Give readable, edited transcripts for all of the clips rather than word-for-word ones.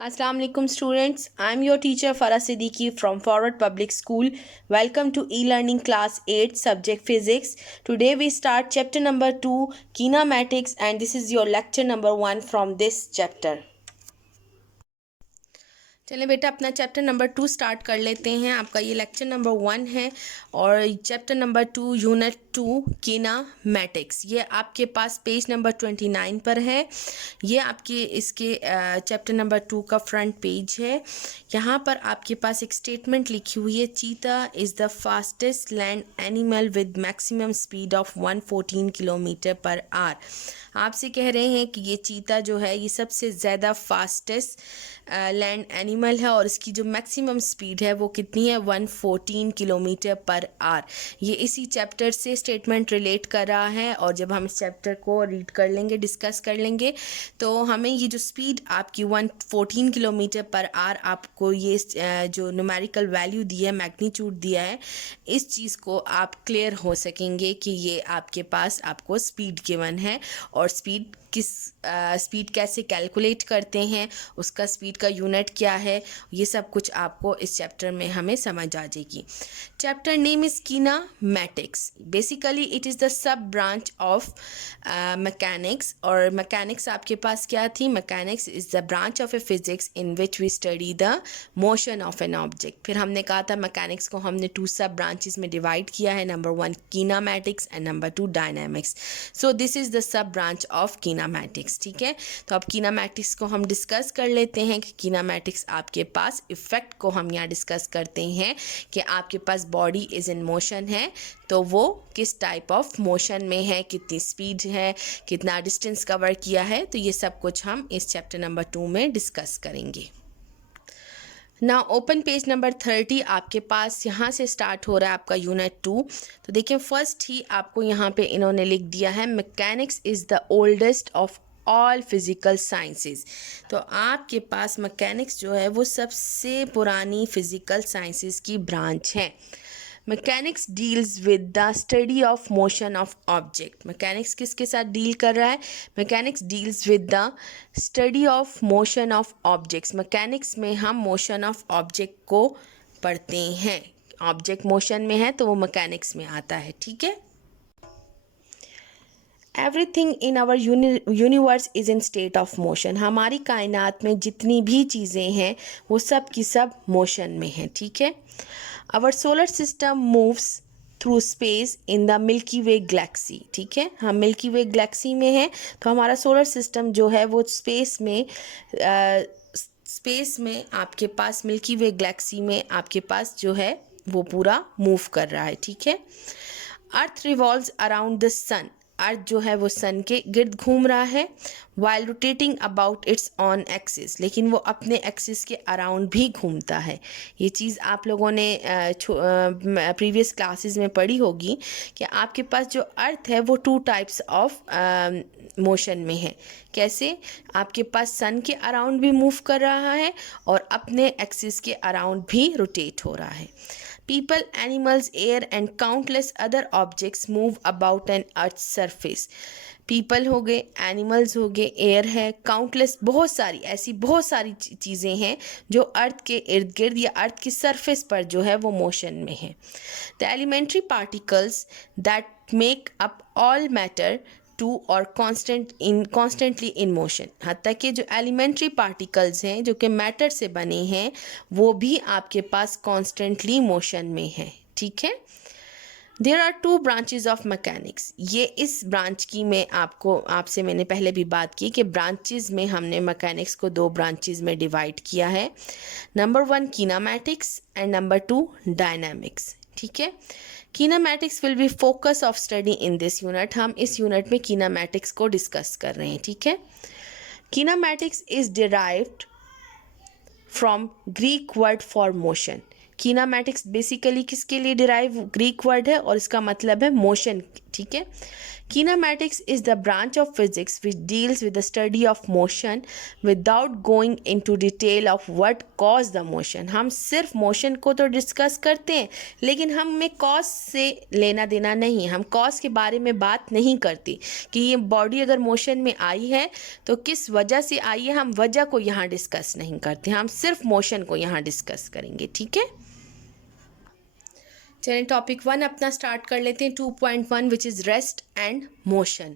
Assalamu alaikum students. I'm your teacher Farah Siddiqui from Forward Public School. Welcome to e-learning class 8 subject physics. Today we start chapter number 2 kinematics and this is your lecture number 1 from this chapter. चलें बेटा अपना chapter number 2 start कर लेते हैं। आपका ये lecture number 1 है और चैप्टर नंबर 2 यूनिट 2 किनेमैटिक्स। ये आपके पास पेज नंबर 29 पर है। ये आपके इसके चैप्टर नंबर 2 का फ्रंट पेज है। यहाँ पर आपके पास एक स्टेटमेंट लिखी हुई है, चीता is the fastest land animal with maximum speed of 114 kilometre per hour. आपसे कह रहे हैं कि ये चीता जो है ये सबसे ज़्यादा फास्टेस्ट लैंड एनिमल है और इसकी जो मैक्सिमम स्पीड है वो कितनी है, 114 किलोमीटर पर आवर। ये इसी चैप्टर से स्टेटमेंट रिलेट कर रहा है और जब हम इस चैप्टर को रीड कर लेंगे, डिस्कस कर लेंगे, तो हमें ये जो स्पीड आपकी 114 किलोमीटर पर आवर आपको ये जो न्यूमेरिकल वैल्यू दी है, मैग्नीट्यूड दिया है, इस चीज़ को आप क्लियर हो सकेंगे कि ये आपके पास आपको स्पीड गिवन है और स्पीड स्पीड कैसे कैलकुलेट करते हैं, उसका स्पीड का यूनिट क्या है, ये सब कुछ आपको इस चैप्टर में हमें समझ आ जाएगी। Chapter name is kinematics. Basically it is the sub branch of mechanics. और मैकेनिक्स आपके पास क्या थी? Mechanics is the branch of a physics in which we study the motion of an object. फिर हमने कहा था मैकेनिक्स को हमने 2 सब ब्रांचेस में डिवाइड किया है, number 1 kinematics and number 2 dynamics. So this is the sub branch of kinematics. ठीक है, तो अब किनेमैटिक्स को हम डिस्कस कर लेते हैं कि किनेमैटिक्स आपके पास इफ़ेक्ट को हम यहाँ डिस्कस करते हैं कि आपके पास बॉडी इज़ इन मोशन है तो वो किस टाइप ऑफ मोशन में है, कितनी स्पीड है, कितना डिस्टेंस कवर किया है, तो ये सब कुछ हम इस चैप्टर नंबर 2 में डिस्कस करेंगे। ना ओपन पेज नंबर 30 आपके पास यहाँ से स्टार्ट हो रहा है आपका यूनिट 2। तो देखिए फर्स्ट ही आपको यहाँ पे इन्होंने लिख दिया है mechanics is the oldest of all physical sciences. तो आपके पास मैकेनिक्स जो है वो सबसे पुरानी फिज़िकल साइंसेस की ब्रांच है। Mechanics deals with the study of motion of object. Mechanics किसके साथ डील कर रहा है? Mechanics deals with the study of motion of objects. Mechanics में हम मोशन ऑफ ऑब्जेक्ट को पढ़ते हैं। ऑब्जेक्ट मोशन में है तो वो मैकेनिक्स में आता है। ठीक है, everything in our universe is in state of motion. हमारी कायनात में जितनी भी चीज़ें हैं वो सब की सब मोशन में हैं। ठीक है, our solar system moves through space in the Milky Way galaxy. ठीक है, हम मिल्की वे गैलेक्सी में हैं तो हमारा सोलर सिस्टम जो है वो स्पेस में आपके पास मिल्की वे गैलेक्सी में आपके पास जो है वो पूरा मूव कर रहा है। ठीक है, अर्थ रिवॉल्व्स अराउंड द सन। अर्थ जो है वो सन के गिर्द घूम रहा है, while rotating about it's on axis, लेकिन वो अपने एक्सिस के अराउंड भी घूमता है। ये चीज़ आप लोगों ने प्रीवियस क्लासेस में पढ़ी होगी कि आपके पास जो अर्थ है वो 2 टाइप्स ऑफ मोशन में है। कैसे? आपके पास सन के अराउंड भी मूव कर रहा है और अपने एक्सिस के अराउंड भी रोटेट हो रहा है। People, animals, air and countless other objects move about an earth's surface. People हो गए, एनिमल्स हो गए, एयर है, काउंटलेस बहुत सारी चीज़ें हैं जो अर्थ के इर्द गिर्द या अर्थ की सरफेस पर जो है वो मोशन में है। The elementary particles that make up all matter too are constantly in motion. हत्ता कि जो एलिमेंट्री पार्टिकल्स हैं जो कि मैटर से बने हैं वो भी आपके पास कॉन्स्टेंटली मोशन में है। ठीक है, there are 2 branches of mechanics. ये इस ब्रांच की आपसे मैंने पहले भी बात की कि ब्रांचेज में हमने मैकेनिक्स को 2 ब्रांचेज में डिवाइड किया है, number 1 kinematics and number 2 dynamics. ठीक है, kinematics will be focus of study in this unit. हम इस यूनिट में किनेमैटिक्स को डिस्कस कर रहे हैं। ठीक है, kinematics is derived from Greek word for motion. Kinematics basically किसके लिए डिराइव ग्रीक वर्ड है और इसका मतलब है मोशन। ठीक है, Kinematics is the branch of physics which deals with the study of motion without going into detail of what caused the motion. हम सिर्फ मोशन को तो डिस्कस करते हैं, लेकिन हमें कॉज से लेना देना नहीं, हम कॉज के बारे में बात नहीं करते कि ये बॉडी अगर मोशन में आई है तो किस वजह से आई है, हम वजह को यहाँ डिस्कस नहीं करते, हम सिर्फ मोशन को यहाँ डिस्कस करेंगे, ठीक है। चलिए टॉपिक 1 अपना स्टार्ट कर लेते हैं, 2.1 which is rest and motion.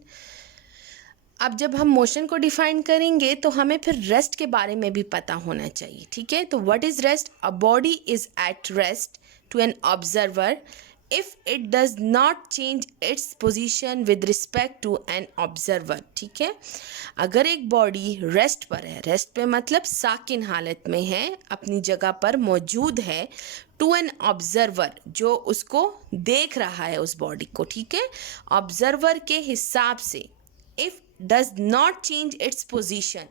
अब जब हम मोशन को डिफाइन करेंगे तो हमें फिर रेस्ट के बारे में भी पता होना चाहिए, ठीक है। तो what is rest? A body is at rest to an observer if it does not change its position with respect to an observer, ठीक है। अगर एक बॉडी रेस्ट पर है, रेस्ट पे मतलब साकिन हालत में है, अपनी जगह पर मौजूद है, टू एन ऑब्जर्वर जो उसको देख रहा है उस बॉडी को, ठीक है, ऑब्जर्वर के हिसाब से, if does not change its position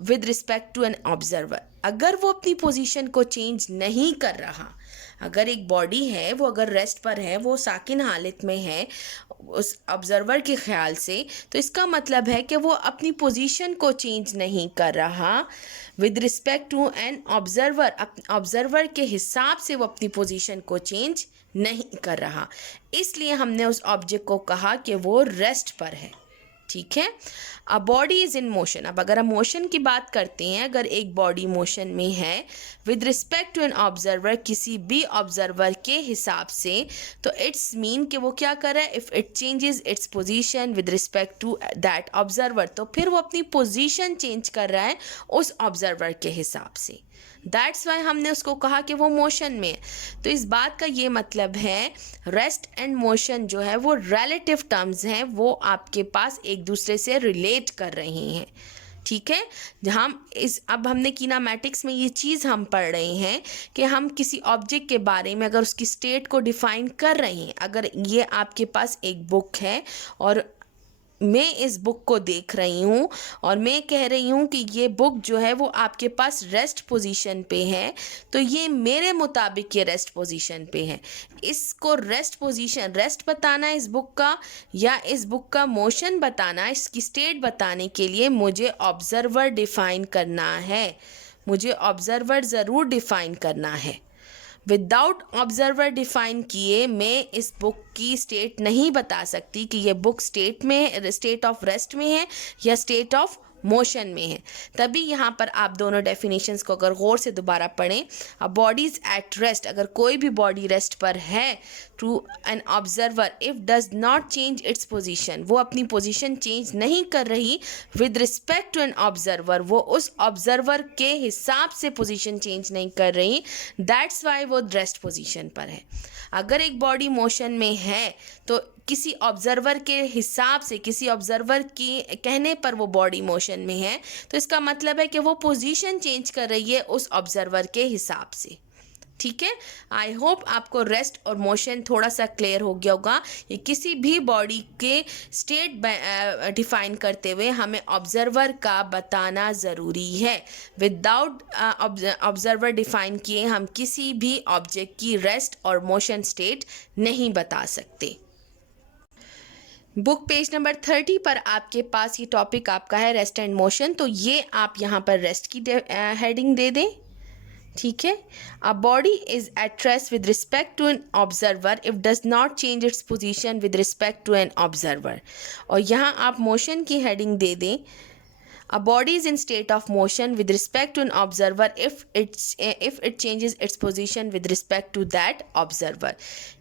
with respect to an observer, अगर वो अपनी पोजीशन को चेंज नहीं कर रहा, अगर एक बॉडी है वो अगर रेस्ट पर है, वो साकिन हालत में है उस ऑब्जर्वर के ख्याल से, तो इसका मतलब है कि वो अपनी पोजीशन को चेंज नहीं कर रहा with respect to an observer, observer के हिसाब से वो अपनी पोजीशन को चेंज नहीं कर रहा, इसलिए हमने उस ऑब्जेक्ट को कहा कि वो रेस्ट पर है, ठीक है। A body is in motion, अब अगर हम मोशन की बात करते हैं, अगर एक बॉडी मोशन में है with respect to an observer, किसी भी ऑब्जर्वर के हिसाब से, तो इट्स मीन कि वो क्या कर रहा है, if it changes its position with respect to that observer, तो फिर वो अपनी पोजीशन चेंज कर रहा है उस ऑब्जर्वर के हिसाब से, दैट्स वाई हमने उसको कहा कि वो मोशन में है। तो इस बात का ये मतलब है रेस्ट एंड मोशन जो है वो रिलेटिव टर्म्स हैं, वो आपके पास एक दूसरे से रिलेट कर रही हैं, ठीक है। हम अब हमने कीनेमैटिक्स में ये चीज़ हम पढ़ रहे हैं कि हम किसी ऑब्जेक्ट के बारे में अगर उसकी स्टेट को डिफाइन कर रहे हैं, अगर ये आपके पास एक बुक है और मैं इस बुक को देख रही हूँ और मैं कह रही हूँ कि ये बुक जो है वो आपके पास रेस्ट पोजीशन पे है, तो ये मेरे मुताबिक ये रेस्ट पोजीशन पे है, इसको रेस्ट पोजीशन, रेस्ट बताना इस बुक का या इस बुक का मोशन बताना, इसकी स्टेट बताने के लिए मुझे ऑब्जर्वर डिफ़ाइन करना है, मुझे ऑब्जर्वर ज़रूर डिफ़ाइन करना है। विदाउट ऑब्जर्वर डिफाइन किए मैं इस बुक की स्टेट नहीं बता सकती कि ये बुक स्टेट ऑफ रेस्ट में है या स्टेट ऑफ मोशन में है। तभी यहाँ पर आप दोनों डेफिनेशंस को अगर गौर से दोबारा पढ़ें, a body is at rest, अगर कोई भी बॉडी रेस्ट पर है, to an observer if does not change its position, वो अपनी पोजीशन चेंज नहीं कर रही with respect to an observer, वो उस ऑब्जर्वर के हिसाब से पोजीशन चेंज नहीं कर रही, दैट्स वाई वो रेस्ट पोजीशन पर है। अगर एक बॉडी मोशन में है तो किसी ऑब्जर्वर के हिसाब से, किसी ऑब्जर्वर के कहने पर वो बॉडी मोशन में है, तो इसका मतलब है कि वो पोजीशन चेंज कर रही है उस ऑब्जर्वर के हिसाब से, ठीक है। आई होप आपको रेस्ट और मोशन थोड़ा सा क्लियर हो गया होगा। ये किसी भी बॉडी के स्टेट डिफाइन करते हुए हमें ऑब्जर्वर का बताना ज़रूरी है। विदाउट ऑब्जर्वर डिफाइन किए हम किसी भी ऑब्जेक्ट की रेस्ट और मोशन स्टेट नहीं बता सकते। बुक पेज नंबर 30 पर आपके पास ये टॉपिक आपका है रेस्ट एंड मोशन, तो ये आप यहाँ पर रेस्ट की हेडिंग दे दें, ठीक है। A body is at rest with respect to an observer if does not change its position with respect to an observer, और यहाँ आप मोशन की हेडिंग दे दें, a body is in state of motion with respect to an observer if it changes its position with respect to that observer.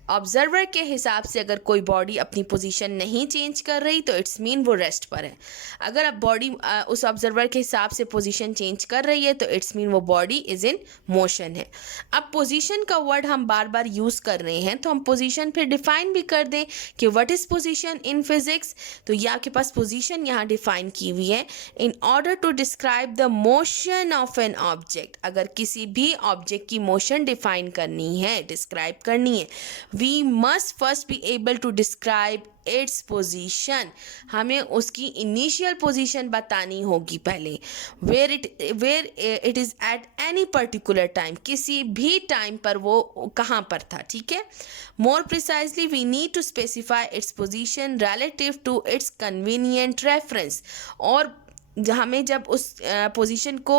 Observer के हिसाब से अगर कोई बॉडी अपनी पोजीशन नहीं चेंज कर रही तो इट्स मीन वो रेस्ट पर है। अगर अब बॉडी उस ऑब्जर्वर के हिसाब से पोजीशन चेंज कर रही है तो इट्स मीन वो बॉडी इज़ इन मोशन है। अब पोजीशन का वर्ड हम बार बार यूज़ कर रहे हैं तो हम पोजीशन फिर डिफाइन भी कर दें कि what is position in physics. तो ये आपके पास पोजीशन यहाँ डिफाइन की हुई है, in order to describe the motion of an object. अगर किसी भी ऑब्जेक्ट की मोशन डिफाइन करनी है, डिस्क्राइब करनी है, we must first be able to describe its position, हमें उसकी इनिशियल पोजीशन बतानी होगी पहले, where it is at any particular time, किसी भी टाइम पर वो कहाँ पर था, ठीक है। More precisely we need to specify its position relative to its convenient reference, और हमें जब उस पोजीशन को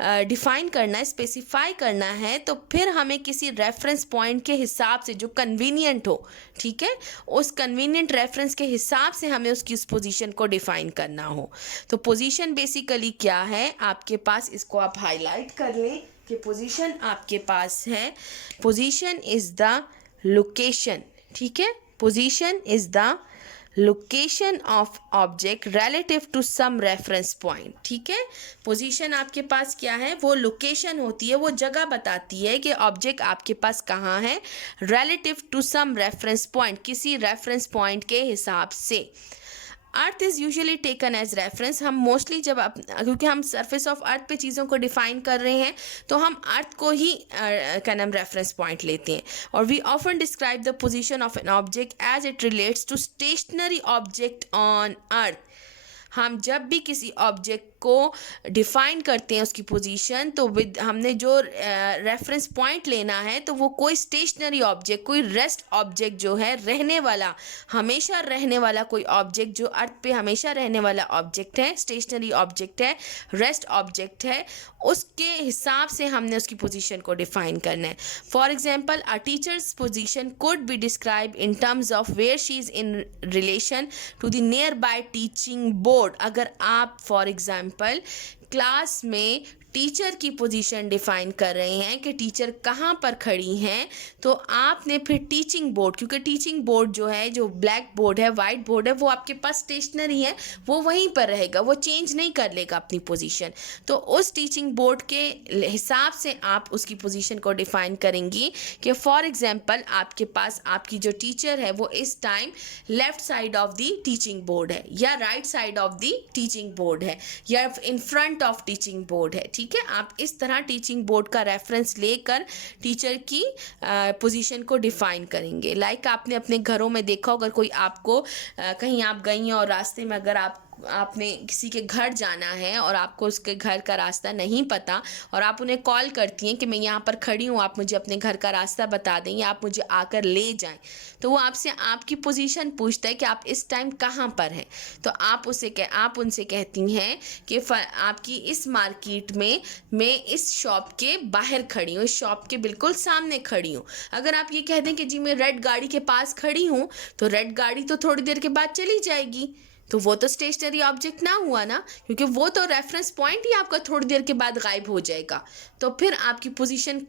डिफाइन करना है, स्पेसिफाई करना है, तो फिर हमें किसी रेफरेंस पॉइंट के हिसाब से जो कन्वीनियंट हो, ठीक है, उस कन्वीनियंट रेफरेंस के हिसाब से हमें उसकी उस पोजीशन को डिफाइन करना हो। तो पोजीशन बेसिकली क्या है आपके पास, इसको आप हाईलाइट कर लें कि पोजीशन आपके पास है, पोजीशन इज़ द लोकेशन, ठीक है, position is the location of object relative to some reference point, ठीक है। पोजीशन आपके पास क्या है, वो लोकेशन होती है, वो जगह बताती है कि ऑब्जेक्ट आपके पास कहाँ है, relative to some reference point, किसी रेफरेंस पॉइंट के हिसाब से। Earth is usually taken as reference, हम मोस्टली जब क्योंकि हम सरफेस ऑफ अर्थ पे चीज़ों को डिफाइन कर रहे हैं, तो हम अर्थ को ही क्या नाम रेफरेंस पॉइंट लेते हैं। और we often describe the position of an object as it relates to stationary object on earth, हम जब भी किसी ऑब्जेक्ट को डिफाइन करते हैं उसकी पोजीशन, तो विद हमने जो रेफरेंस पॉइंट लेना है, तो वो कोई स्टेशनरी ऑब्जेक्ट, कोई रेस्ट ऑब्जेक्ट जो है, रहने वाला, हमेशा रहने वाला कोई ऑब्जेक्ट जो अर्थ पे हमेशा रहने वाला ऑब्जेक्ट है, स्टेशनरी ऑब्जेक्ट है, रेस्ट ऑब्जेक्ट है, उसके हिसाब से हमने उसकी पोजीशन को डिफाइन करना है। For example, a teacher's position could be describe in terms of where she is in relation to the nearby teaching board. अगर आप फॉर एग्जाम्पल क्लास में टीचर की पोजीशन डिफाइन कर रहे हैं कि टीचर कहाँ पर खड़ी हैं, तो आपने फिर टीचिंग बोर्ड, क्योंकि टीचिंग बोर्ड जो है, जो ब्लैक बोर्ड है, वाइट बोर्ड है, वो आपके पास स्टेशनरी है, वो वहीं पर रहेगा, वो चेंज नहीं कर लेगा अपनी पोजीशन। तो उस टीचिंग बोर्ड के हिसाब से आप उसकी पोजीशन को डिफाइन करेंगी कि फॉर एग्जांपल आपके पास आपकी जो टीचर है वो इस time left side of the teaching board है, या right side of the teaching board है, या in front of teaching board है, ठीक है। आप इस तरह टीचिंग बोर्ड का रेफरेंस लेकर टीचर की पोजीशन को डिफाइन करेंगे। लाइक आपने अपने घरों में देखा, अगर कोई आपको कहीं आप गई हैं और रास्ते में अगर आपने किसी के घर जाना है और आपको उसके घर का रास्ता नहीं पता, और आप उन्हें कॉल करती हैं कि मैं यहाँ पर खड़ी हूँ, आप मुझे अपने घर का रास्ता बता दें या आप मुझे आकर ले जाएं, तो वो आपसे आपकी पोजीशन पूछता है कि आप इस टाइम कहाँ पर हैं। तो आप उनसे कहती हैं कि आपकी इस मार्केट में मैं इस शॉप के बाहर खड़ी हूँ, इस शॉप के बिल्कुल सामने खड़ी हूँ। अगर आप ये कह दें कि जी मैं रेड गाड़ी के पास खड़ी हूँ, तो रेड गाड़ी तो थोड़ी देर के बाद चली जाएगी, तो वो तो स्टेशनरी ऑब्जेक्ट ना हुआ ना, क्योंकि वो तो रेफरेंस पॉइंट ही आपका थोड़ी देर के बाद गायब हो जाएगा, तो फिर आपकी पोजीशन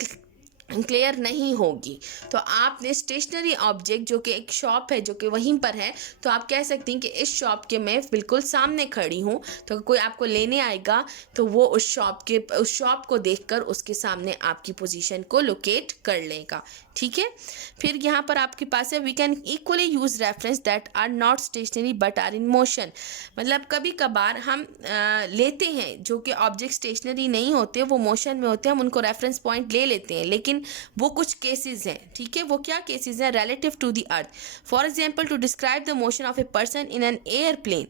क्लियर नहीं होगी। तो आपने स्टेशनरी ऑब्जेक्ट जो कि एक शॉप है, जो कि वहीं पर है, तो आप कह सकती हैं कि इस शॉप के मैं बिल्कुल सामने खड़ी हूँ, तो कोई आपको लेने आएगा तो वो उस शॉप को देखकर उसके सामने आपकी पोजीशन को लोकेट कर लेगा, ठीक है। फिर यहाँ पर आपके पास है, we can equally use reference that are not stationary but are in motion. मतलब कभी कभार हम लेते हैं जो कि ऑब्जेक्ट स्टेशनरी नहीं होते, वो मोशन में होते हैं, हम उनको रेफरेंस पॉइंट ले लेते हैं, लेकिन वो कुछ केसेस हैं, ठीक है। वो क्या केसेस हैं? Relative to the earth. For example, to describe the motion of a person in an airplane.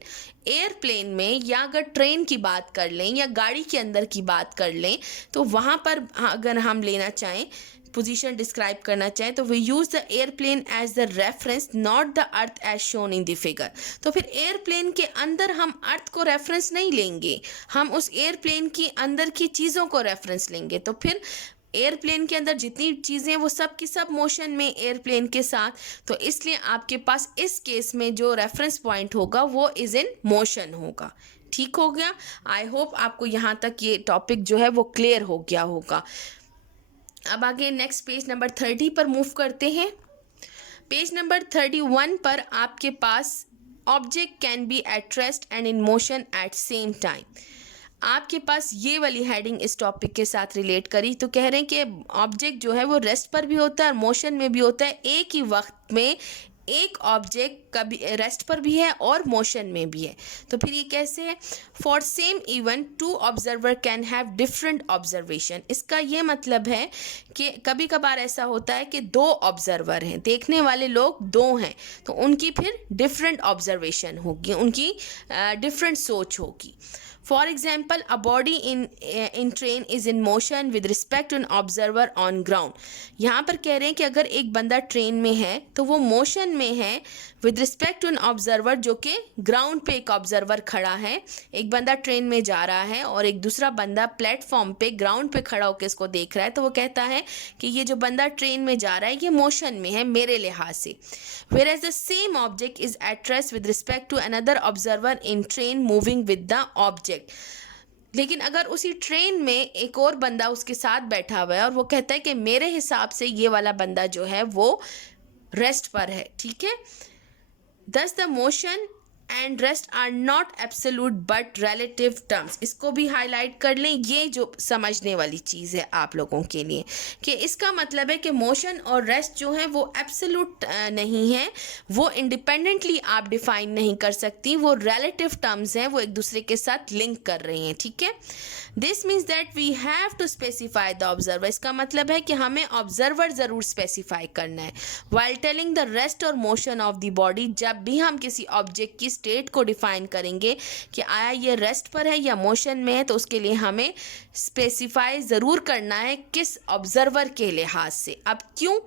Airplane में, या अगर ट्रेन की बात कर लें या गाड़ी के अंदर की बात कर लें, तो वहाँ पर अगर हम लेना चाहें, पोजीशन डिस्क्राइब करना चाहें, तो we use the airplane as the reference, not the earth as shown in the figure. तो फिर एयरप्लेन के अंदर हम अर्थ को रेफरेंस नहीं लेंगे, हम उस एयरप्लेन की अंदर की चीज़ों को रेफरेंस लेंगे। तो फिर एयरप्लेन के अंदर जितनी चीज़ें वो सब की सब मोशन में एयरप्लेन के साथ, तो इसलिए आपके पास इस केस में जो रेफरेंस पॉइंट होगा वो इज़ इन मोशन होगा। ठीक हो गया? आई होप आपको यहाँ तक ये टॉपिक जो है वो क्लियर हो गया होगा। अब आगे नेक्स्ट पेज नंबर 30 पर मूव करते हैं। पेज नंबर 31 पर आपके पास object can be at rest and in motion at same time. आपके पास ये वाली हेडिंग इस टॉपिक के साथ रिलेट करी, तो कह रहे हैं कि ऑब्जेक्ट जो है वो रेस्ट पर भी होता है और मोशन में भी होता है, एक ही वक्त में एक ऑब्जेक्ट कभी रेस्ट पर भी है और मोशन में भी है। तो फिर ये कैसे है? For same event two observer can have different observation. इसका ये मतलब है कि कभी कभार ऐसा होता है कि दो ऑब्जर्वर हैं, देखने वाले लोग दो हैं, तो उनकी फिर डिफरेंट ऑब्जर्वेशन होगी, उनकी डिफरेंट सोच होगी। For example, a body in train is in motion with respect to an observer on ground. यहाँ पर कह रहे हैं कि अगर एक बंदा ट्रेन में है तो वो मोशन में है with respect to an observer, जो कि ग्राउंड पे एक ऑब्जर्वर खड़ा है। एक बंदा ट्रेन में जा रहा है और एक दूसरा बंदा प्लेटफॉर्म पे ग्राउंड पे खड़ा होकर इसको देख रहा है, तो वो कहता है कि ये जो बंदा ट्रेन में जा रहा है ये मोशन में है मेरे लिहाज से। Whereas the same object is at rest with respect to another observer in train moving with the object. लेकिन अगर उसी ट्रेन में एक और बंदा उसके साथ बैठा हुआ है और वो कहता है कि मेरे हिसाब से ये वाला बंदा जो है वो रेस्ट पर है, ठीक है। Thus the motion and rest are not absolute but relative terms. इसको भी हाईलाइट कर लें, ये जो समझने वाली चीज़ है आप लोगों के लिए, कि इसका मतलब है कि मोशन और रेस्ट जो है वो एब्सोल्यूट नहीं है, वो इंडिपेंडेंटली आप डिफाइन नहीं कर सकती, वो रिलेटिव टर्म्स हैं, वो एक दूसरे के साथ लिंक कर रही हैं, ठीक है। This means that we have to specify the observer. इसका मतलब है कि हमें ऑब्जर्वर ज़रूर स्पेसिफाई करना है वाइल टेलिंग द रेस्ट और मोशन ऑफ द बॉडी। जब भी हम किसी ऑब्जेक्ट की स्टेट को डिफाइन करेंगे कि आया ये रेस्ट पर है या मोशन में है, तो उसके लिए हमें स्पेसिफाई ज़रूर करना है किस ऑब्जर्वर के लिहाज से। अब क्यों?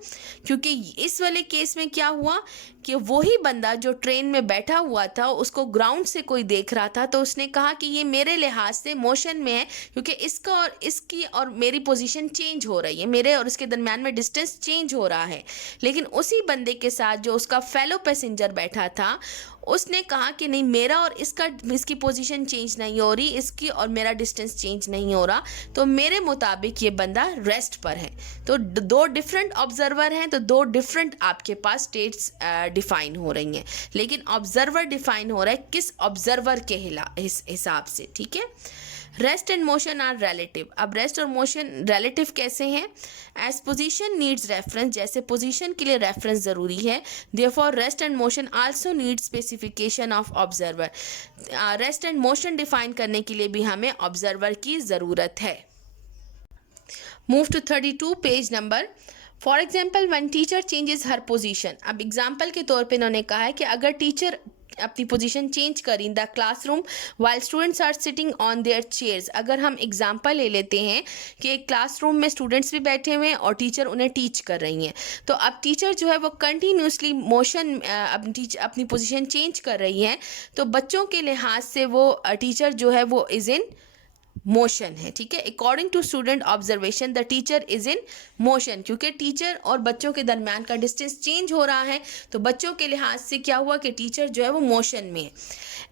क्योंकि इस वाले केस में क्या हुआ कि वही बंदा जो ट्रेन में बैठा हुआ था उसको ग्राउंड से कोई देख रहा था, तो उसने कहा कि ये मेरे लिहाज से मोशन में है क्योंकि इसका और इसकी और मेरी पोजीशन चेंज हो रही है, मेरे और इसके दरम्यान में डिस्टेंस चेंज हो रहा है। लेकिन उसी बंदे के साथ जो उसका फेलो पैसेंजर बैठा था उसने कहा कि नहीं, मेरा और इसकी पोजीशन चेंज नहीं हो रही, इसकी और मेरा डिस्टेंस चेंज नहीं हो रहा, तो मेरे मुताबिक ये बंदा रेस्ट पर है। तो दो डिफरेंट ऑब्जर्वर हैं, तो दो डिफरेंट आपके पास स्टेट्स डिफाइन हो रही हैं, लेकिन ऑब्जर्वर डिफाइन हो रहा है किस ऑब्जर्वर के हिसाब से, ठीक है। Rest and motion are relative. अब रेस्ट और मोशन रिलेटिव कैसे हैं? एज पोजीशन नीड्स रेफरेंस, जैसे पोजीशन के लिए रेफरेंस ज़रूरी है, therefore rest and motion also need specification of observer. Rest and motion define करने के लिए भी हमें ऑब्जर्वर की ज़रूरत है। Move to 32 page number. For example one teacher changes her position. अब एग्जाम्पल के तौर पे इन्होंने कहा है कि अगर टीचर अपनी पोजीशन चेंज करी in the classroom while students are sitting on their chairs. अगर हम एग्जांपल ले लेते हैं कि एक क्लासरूम में स्टूडेंट्स भी बैठे हुए हैं और टीचर उन्हें टीच कर रही हैं, तो अब टीचर जो है वो कंटिन्यूसली मोशन अपनी पोजीशन चेंज कर रही है, तो बच्चों के लिहाज से वो टीचर जो है वो इज़ इन मोशन है, ठीक है। According to student observation the teacher is in motion, क्योंकि टीचर और बच्चों के दरमियान का डिस्टेंस चेंज हो रहा है, तो बच्चों के लिहाज से क्या हुआ कि टीचर जो है वो मोशन में है।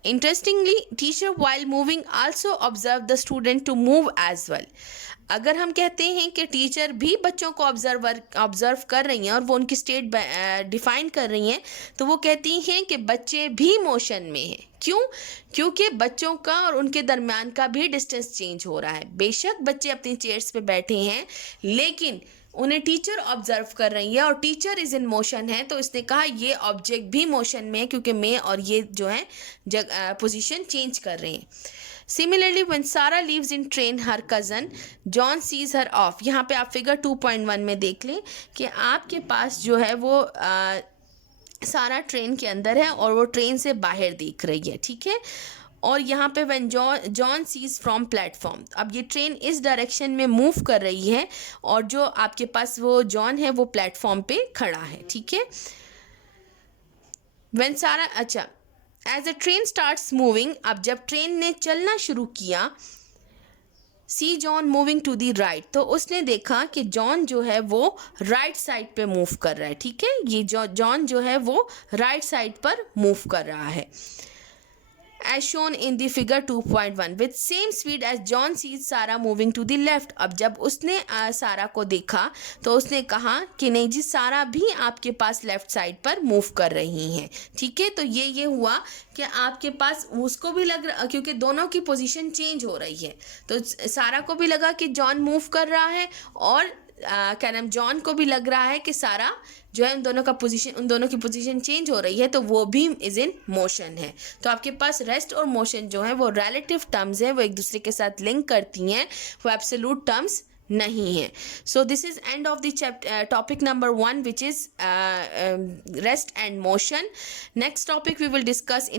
Interestingly teacher while moving also observe the student to move as well. अगर हम कहते हैं कि टीचर भी बच्चों को ऑब्जर्व कर रही हैं और वो उनकी स्टेट डिफाइन कर रही हैं, तो वो कहती हैं कि बच्चे भी मोशन में हैं। क्यों? क्योंकि बच्चों का और उनके दरमियान का भी डिस्टेंस चेंज हो रहा है। बेशक बच्चे अपनी चेयर्स पे बैठे हैं, लेकिन उन्हें टीचर ऑब्जर्व कर रही है और टीचर इज इन मोशन है, तो इसने कहा ये ऑब्जेक्ट भी मोशन में है क्योंकि मैं और ये जो है पोजीशन चेंज कर रहे हैं। सिमिलरली व्हेन सारा leaves in train her cousin John seize her of. यहाँ पे आप फिगर 2.1 में देख लें कि आपके पास जो है वो सारा ट्रेन के अंदर है और वो ट्रेन से बाहर देख रही है, ठीक है। और यहाँ पे when John sees from platform, अब ये ट्रेन इस डायरेक्शन में मूव कर रही है और जो आपके पास वो जॉन है वो प्लेटफॉर्म पे खड़ा है, ठीक है। व्हेन सारा, अच्छा, as a train starts moving, अब जब ट्रेन ने चलना शुरू किया, see John moving to the right, तो उसने देखा कि जॉन जो है वो राइट साइड पे मूव कर रहा है, ठीक है। ये जॉन जो है वो राइट साइड पर मूव कर रहा है as shown in the figure 2.1 with same speed as John sees Sarah moving to the left। अब जब उसने सारा को देखा तो उसने कहा कि नहीं जी, सारा भी आपके पास लेफ्ट साइड पर मूव कर रही हैं, ठीक है। तो ये हुआ कि आपके पास उसको भी लग रहा, क्योंकि दोनों की पोजीशन चेंज हो रही है, तो सारा को भी लगा कि जॉन मूव कर रहा है और क्या नाम जॉन को भी लग रहा है कि सारा जो है उन दोनों की पोजीशन चेंज हो रही है, तो वो भी इज इन मोशन है। तो आपके पास रेस्ट और मोशन जो है वो रिलेटिव टर्म्स है, वो एक दूसरे के साथ लिंक करती हैं, वो एब्सोल्यूट टर्म्स नहीं है। So this is end of the chapter topic number 1 which is rest and motion. Next topic we will discuss in